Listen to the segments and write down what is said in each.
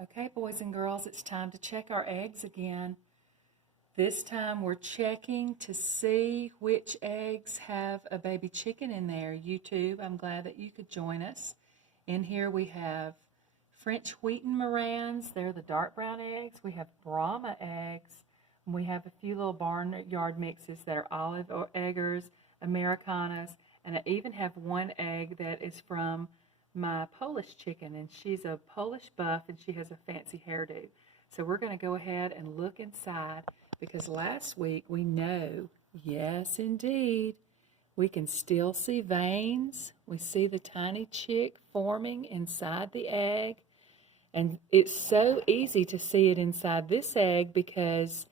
Okay, boys and girls, it's time to check our eggs again. This time we're checking to see which eggs have a baby chicken in there. YouTube, I'm glad that you could join us. In here we have French Wheaten Morans. They're the dark brown eggs. We have Brahma eggs. And we have a few little barnyard mixes that are olive or eggers, Americanas, and I even have one egg that is from my Polish chicken, and she's a Polish buff and she has a fancy hairdo. So we're going to go ahead and look inside because last week we know, yes indeed, we can still see veins. We see the tiny chick forming inside the egg, and it's so easy to see it inside this egg because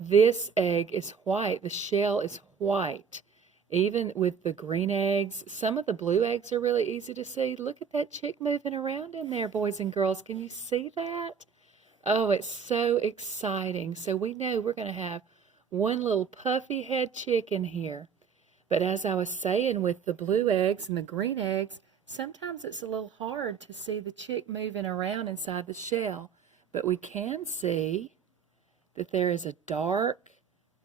this egg is white. The shell is white. Even with the green eggs, some of the blue eggs are really easy to see. Look at that chick moving around in there, boys and girls. Can you see that? Oh, it's so exciting. So we know we're going to have one little puffy head chick in here. But as I was saying, with the blue eggs and the green eggs, sometimes it's a little hard to see the chick moving around inside the shell. But we can see that there is a dark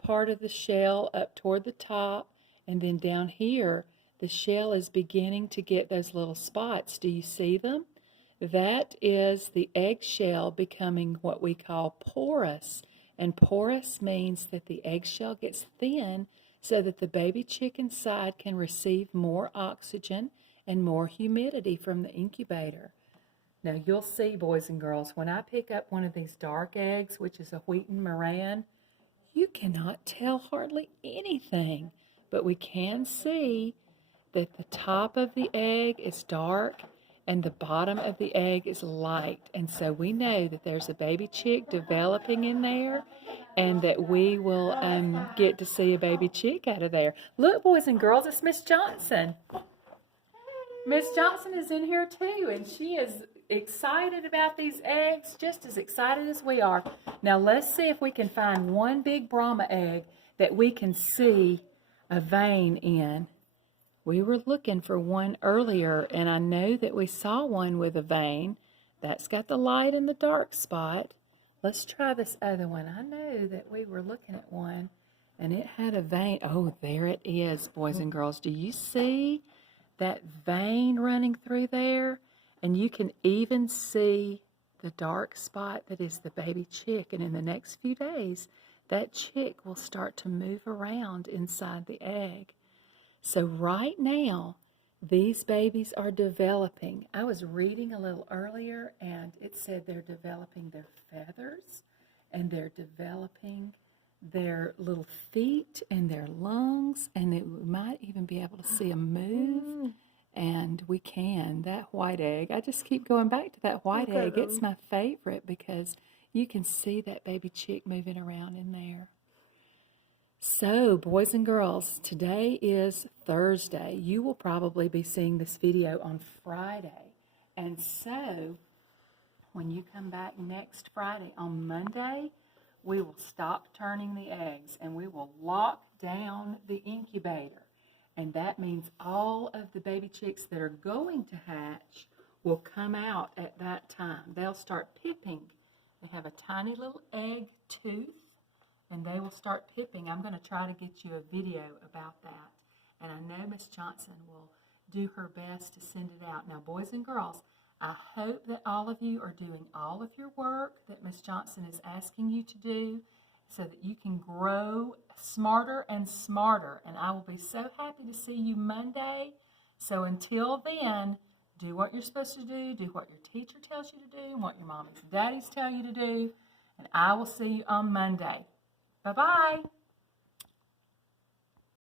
part of the shell up toward the top. And then down here, the shell is beginning to get those little spots. Do you see them? That is the eggshell becoming what we call porous. And porous means that the eggshell gets thin so that the baby chick inside can receive more oxygen and more humidity from the incubator. Now you'll see, boys and girls, when I pick up one of these dark eggs, which is a Wheaten Moran, you cannot tell hardly anything. But we can see that the top of the egg is dark and the bottom of the egg is light. And so we know that there's a baby chick developing in there and that we will get to see a baby chick out of there. Look, boys and girls, it's Miss Johnson. Miss Johnson is in here too, and she is excited about these eggs, just as excited as we are. Now let's see if we can find one big Brahma egg that we can see a vein in. We were looking for one earlier, and I know that we saw one with a vein. That's got the light and the dark spot. Let's try this other one. I know that we were looking at one, and it had a vein. Oh, there it is, boys and girls. Do you see that vein running through there? And you can even see the dark spot that is the baby chick. And in the next few days, that chick will start to move around inside the egg. So right now, these babies are developing. I was reading a little earlier, and it said they're developing their feathers, and they're developing their little feet and their lungs, and we might even be able to see them move. And we can. That white egg, I just keep going back to that white egg. It's my favorite because you can see that baby chick moving around in there. So, boys and girls, today is Thursday. You will probably be seeing this video on Friday. And so, when you come back next Friday, on Monday, we will stop turning the eggs and we will lock down the incubator. And that means all of the baby chicks that are going to hatch will come out at that time. They'll start pipping. They have a tiny little egg tooth, and they will start pipping. I'm going to try to get you a video about that. And I know Miss Johnson will do her best to send it out. Now, boys and girls, I hope that all of you are doing all of your work that Miss Johnson is asking you to do so that you can grow smarter and smarter. And I will be so happy to see you Monday. So until then, do what you're supposed to do what your teacher tells you to do, and what your mommies and daddies tell you to do, and I will see you on Monday. Bye-bye.